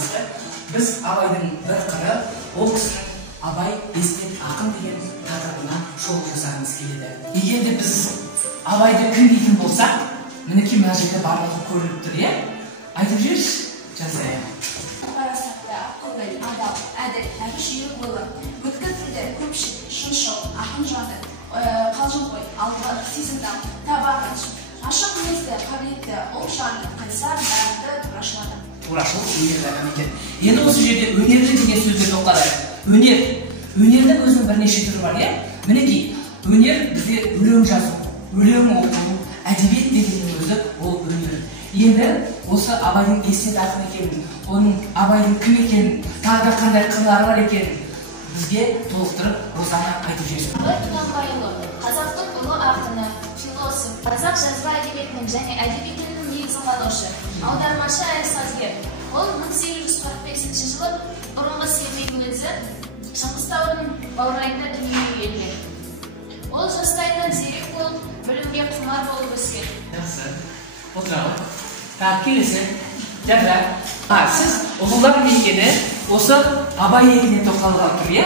байланысты біз Абайдың бір қыры ол кісінің Абай естен ақын деген тақырыбына шолу жасағымыз келеді. Егер де біз Абайды кім дейтін болсақ, мінекей мына жерде барлығы көрініп тұр, иә? Айтып жіберші, Жансая. Парасатты, ақылгөй, адал, әділ, әрі жүйрік бойлы, өткір тілді, көпшіл, шыншыл, ақын жаны, қалжыңқой, алғыр, сезімтал, табағыш, ашық мінезді, қабілетті, оңшаңды, қайсар, дарынды, турашыл. Турашыл өнерлі адам екен. Енді осы жерде өнерлі деген сөздерді оқылайық. Өнердің өзінің бірнеше түрі бар, иә? Мінекей, өнер бізде өлең жазу, өлең оқу, әдебиет дегеннің өзі ол өнер. Енді осы Абайдың естен ақын екенін, оның Абайдың кім екенін, тағы да қандай қырлары бар екенін бізге толықтырып Розана айтып жіберсін. Абай Құнанбайұлы қазақтың ұлы ақыны, философ, қазақ жазба әдебиетінің және әдеби тілінің негізін қалаушы, аудармашы әрі сазгер. Ол 1845 жылы бұрынғы Семейдің өзі Шыңғыстаудың баурайында дүниеге келген. Ол жастайынан зерек болып, білімге құмар болып өскен. Жақсы. Отыралық. Так, келесі. Жадыра. Сіз ұлылар мекені осы Абай еліне тоқталған тұр, иә?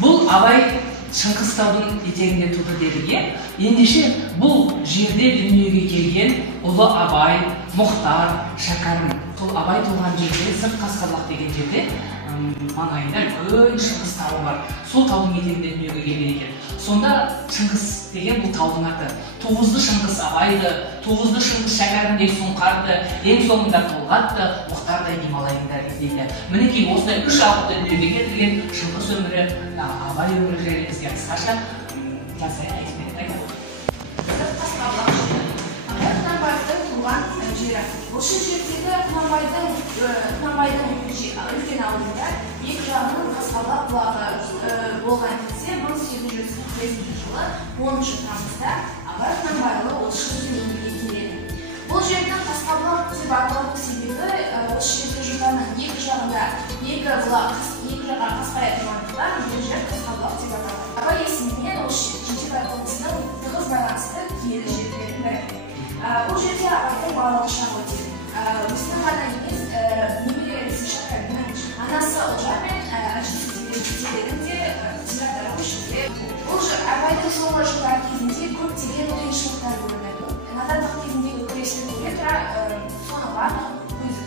Бұл Абай Шыңғыстаудың етегінде туды дедік, иә? Ендеше бұл жерде дүниеге келген ұлы Абай, Мұхтар, Шәкәрім. Бұл Абай туған жерде, Сырт Қасқабақ деген жерде маңайында үлкен Шыңғыс тауы бар. Сол таудың етегінде дүниеге келген екен. Сонда Шыңғыс деген бұл таудың аты. Тоғызды Шыңғыс Абайды, тоғызды Шыңғыс Шәкәрімдей сұңқарды, ең соңында Толғатты, Мұхтардай Гималайында дейді. Мінекей осындай үш алыпты дүниеге келтірген Шыңғыс өмірі, Абай өмірі жайлы бізге қысқаша Жансая айтады. Құнанбайдың туған жері. Осы жердегі Құнанбайдың үлкен ауылында екі жағының Қасқабақ бұлағы болған кезде 1845 жылы 10 тамызда Абай Құнанбайұлы осы жерге өмірге келеді. Бұл жердің Қасқабақ деп аталу себебі осы жерде жотаның екі жағында екі жаға қасқая тұрғандықтан бұл жер Қасқабақ деп аталады. Абай есімімен осы Жетеғай облысының тығыз байланысты киелі жерлердің бірі. Бұл жерде Абайдың балалық шағы өтеді. Өзінің ғана емес, немересі Шәкәрімнің анасы Ұлжан мен әжесі Зерегің де зиратары осы жерде. Бұл Абайдың соңғы жылдар кезінде көптеген қиыншылықтар көрінеді. Надандық кезіндегі күресті көре тұра, соны барлық өз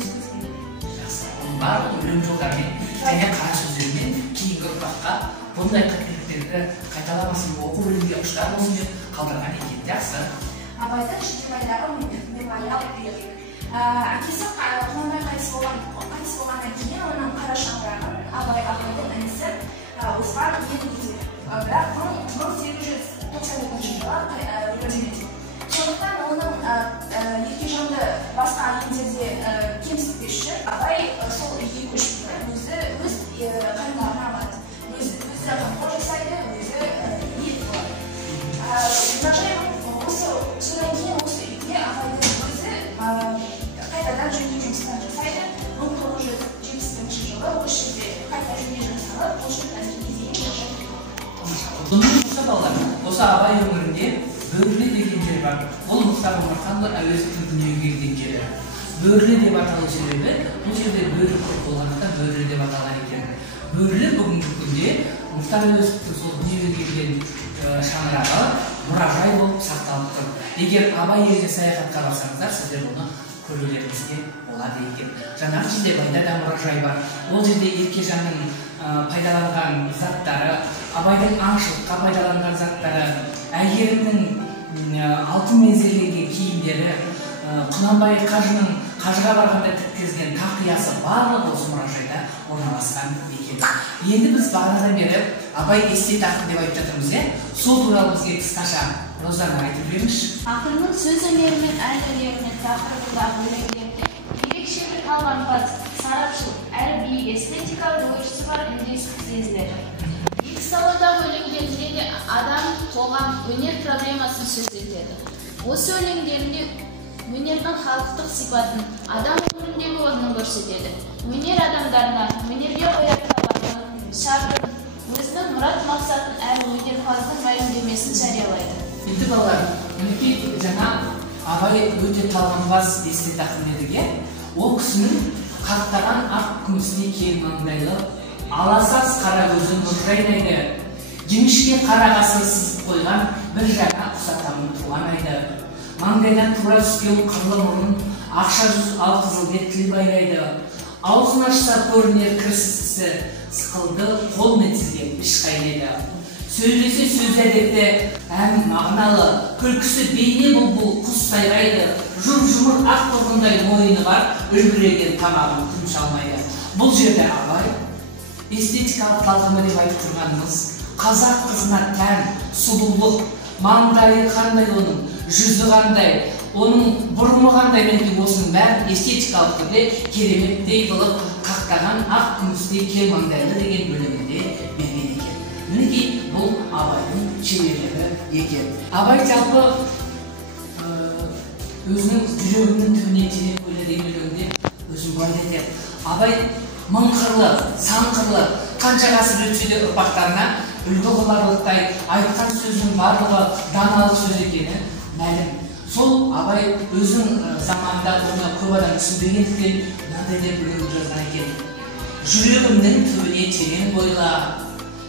көзбен. Жақсы. Барлық өлең жолдармен және қара сөздермен кейінгі ұрпаққа бұндай қателіктерді қайталамасын, оқу білімге ұштар болсын деп қалдырған екен. Жақсы. Абайдың Жетімайдағы мемориал үйі. Әкесі Құнанбай қайтыс болғаннан кейін оның қара шаңырағын Абай Абайдың інісі Оспан иеленді. Бірақ 1892 жылы өлімденеді. Сондықтан оның Еркежанды басқа елдерде кемсітпес үшін Абай сол үйге көшіп тұрып, өз қарындағына алады. Өзі қамқор жасайды, өзі ел болады. Содан кейін осы үйде Абайдың өзі қайтадан жөндеу жұмыстарын жасайды. 1970 жылы осы жерде қайта жөндеу жасалып, бұл жер әзірге дейін жасайды. Осы Абай өмірінде Бөрлі деген жер бар. Ол Мұхтар Омарханұлы әуезовтің дүниеге келген жері. Бөрлі деп аталу себебі, бұл жерде бөрі көп болғандықтан Бөрлі деп аталған екен. Бөрлі бүгінгі күнде Мұхтар әуезовтің сол дүниеге келген шаңырағы мұражай болып сақталып тұр. Егер Абай еліне саяхатқа барсаңыздар, сіздер бұны көрулеріңізге болады екен. Жаңағы Жидебайда да мұражай бар. Ол жерде Еркежанның пайдаланған заттары, Абайдың аңшылыққа пайдаланған заттары, әйгерімнің алтын мезерленген киімдері, Құнанбай қажының қажыға барғанда тіккізген тақиясы барлығы осы мұражайда орналасқан екен. Енді біз бағанадан бері Абай естен ақын деп айтып жатырмыз, сол туралы бізге қысқаша Розана айтып беріңізші. Ақынның сөз өнерімен, ән өнерімен тақырыбындағы өлеңдерінде ерекше бір талғампаз, сарапшыл, әрі биік эстетикалық ой-өрісі бар үндестік сезіледі. Екі саладағы өлеңдерінде де адам, қоғам, өнер проблемасын сөз етеді. Осы өлеңдерінде өнердің халықтық сипатын, адам өміріндегі орнын көрсетеді. Өнер адамдарына өнерге қояр талабын, шартын, өзінің мұрат мақсатын әрі өнерпаздың мәлімдемесін жариялайды. Енді балалар, мінекей жаңа Абай өте талғампаз естен ақын дедік, ол кісінің Қақтаған ақ күмістей кең маңдайлы, аласас қара көзін нұржайнайды. Жіңішке қара қасы сызып қойған бір жаңа ұқсатамын туған айды. Маңдайдан тура түскен қырлы мұрын ақша жүз алқызыл бет тіл байлайды. Аузын ашса көрінер кірсіз тісі, сықылды қол метсізден іш қайнайды. Сөйлесе сөз әдетті, әм мағыналы, күлкісі бейне бұлбұл құс сайрайды. Жұмыр ақ тұрғындай мойыны бар, үлбіреген тамағын күн шалмайды. Бұл жерде абай эстетикалық талғамы деп айтып тұрғанымыз, қазақ қызына тән сұлулық, маңдайы қандай оның, жүзі қандай, оның бұрымы қандай, менің осының бәрін эстетикалық түрде кереметтей қылып қақтаған ақ күмістей кең маңдайлы деген бөлімінде берген екен. Мінекей бұл Абайдың шеберлігі екен. Абай жалпы өзінің жүрегінің түбіне терең ойлаған өлеңде өзін былай айтады. Абай мың қырлы, сан қырлы, қанша ғасыр өтсе де ұрпақтарына үлгі қыларлықтай айтқан сөзінің барлығы даналық сөз екені мәлім. Сол Абай өзінің заманында оны көп адам түсінбегендіктен мынандай деп өлең жазған екен. Жүрегімнің түбіне терең бойла,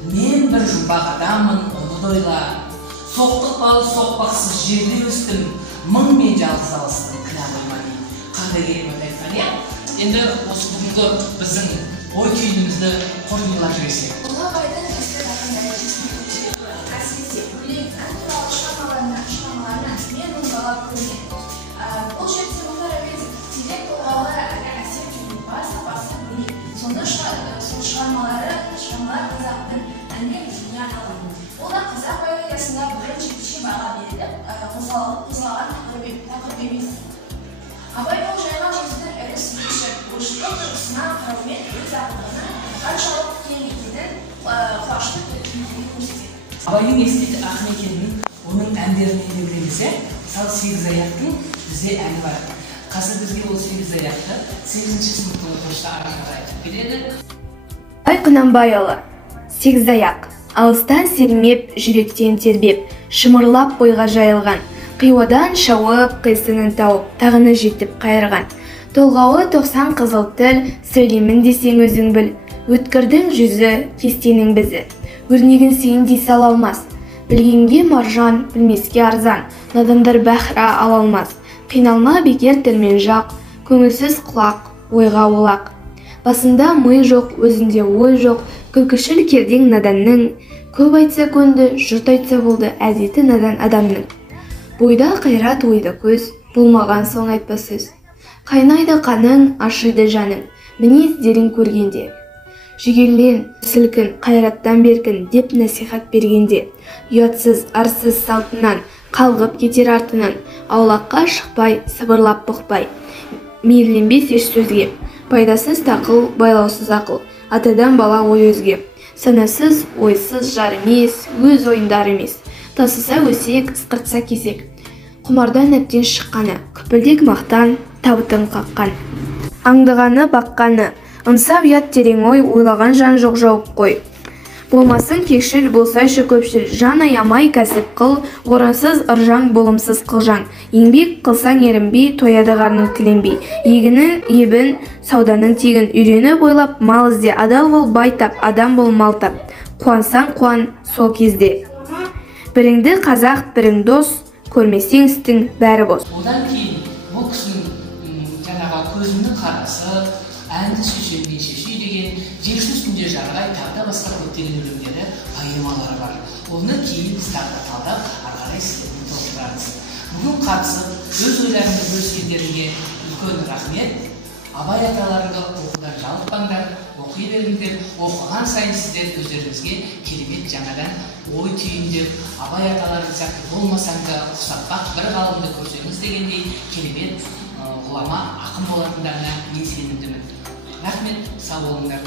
мен бір жұмбақ адаммын, оны дойла. Соқтық балы соқпақсыз жерде өстім, мың мен жалғыз алыстым, кінә қойма дейін. Қандай керемет айтқан, иә? Енді осы бүгінгі біздің ой түйінімізді қорытындылап жіберсек. Ұлы Абайдың ескі ақын дәрежесін көтеруі, әсіресе өлең ән туралы шығармаларынан мен бұл баға көрген. Бұл жерде мұхтар әуезов терең толғаулы әрі әсер түйін бар сапасы бөлек. Сонда сол шығармалар қазақтың әнмен өзіне арналған. Ол да қазақ поэзиясында бірінші баға беріліп, қозғалған тақырып емес. Абай бұл жайға өзінің ірі сүйінші, ойшылдық тұрғысынан қараумен өз ақылының қаншалық кең екенін қуашты көрсетеді. Абайдың эстет ақын екенін оның әндерінен де білеміз. Мысалы Сегізаяқтың бізде әні бар. Қазір бізге ол Сегізаяқты 8-ші сыныптың оқушысы арқылы айтып береді. Абай Құнанбайұлы, Сегізаяқ, алыстан сермеп, жүректен тербеп, шымырлап бойға жайылған, қиуадан шауып, қисынын тауып, тағыны жетіп қайырған. Толғауы 90 қызыл тіл, сөйлемін десең өзің біл, өткірдің жүзі, кестенің бізі, өрнегін сендей сала алмас. Білгенге маржан, білмеске арзан, надандар бәхра ала алмас. Қиналма бекер тілмен жақ, көңілсіз құлақ, ойға олақ. Басында мый жоқ, өзінде ой жоқ, күлкішіл кердең наданның, көп айтса көнді, жұрт айтса болды, әдеті надан адамның. Бойда қайрат ойды көз, болмаған соң айтпа сөз. Қайнайды қаның, ашиды жаның, мінездерін көргенде. Жүгерлен, сілкін, қайраттан беркін деп насихат бергенде. Ұятсыз, арсыз салтынан, қалғып кетер артынан, аулаққа шықпай, сыбырлап бұқпай. Мейірленбес еш сөзге, пайдасыз тақыл, байлаусыз ақыл, атадан бала ой өзге. Санасыз, ойсыз жар емес, өз ойындар емес. Тасыса өсек, ысқыртса кесек. Құмардан әптен шыққаны, күпілдек мақтан, табытын қаққан. Аңдығаны, баққаны, ынсап ят терең ой, ойлаған жан жоқ жауып қой. Болмасын кекшіл, болсайшы көпшіл, жан аямай кәсіп қыл, орынсыз ыржаң, болымсыз қылжаң. Еңбек қылсаң ерінбей, тояды қарның тіленбей. Егінің ебін, сауданың тегін, үйреніп ойлап, мал ізде, адал бол бай тап, адам бол мал тап. Қуансаң қуан сол кезде. Біріңді қазақ, бірің дос, көрмесең істің бәрі бос. Одан кейін бұл кісінің жаңағы көзімнің қарасы, әнді шешеммен шешей деген, жерсіз күнде жарғай, тағы басқа көптеген өлеңдері, поэмалары бар. Оны кейін біз тағы талдап, ары сіздермен толықтырамыз. Бүгін қатысып, өз ойларыңды бөліскендеріңе үлкен рахмет. Абай аталарыңды оқудан жалықпаңдар, оқи беріңдер. Оқыған сайын сіздер өздеріңізге керемет жаңадан ой түйіндеп, Абай аталарың сияқты болмасаң да ұқсатпақ бір ғалымды көрсеңіз дегендей керемет ғұлама ақын болатындарына мен сенімдімін. Рахмет, сау болыңдар.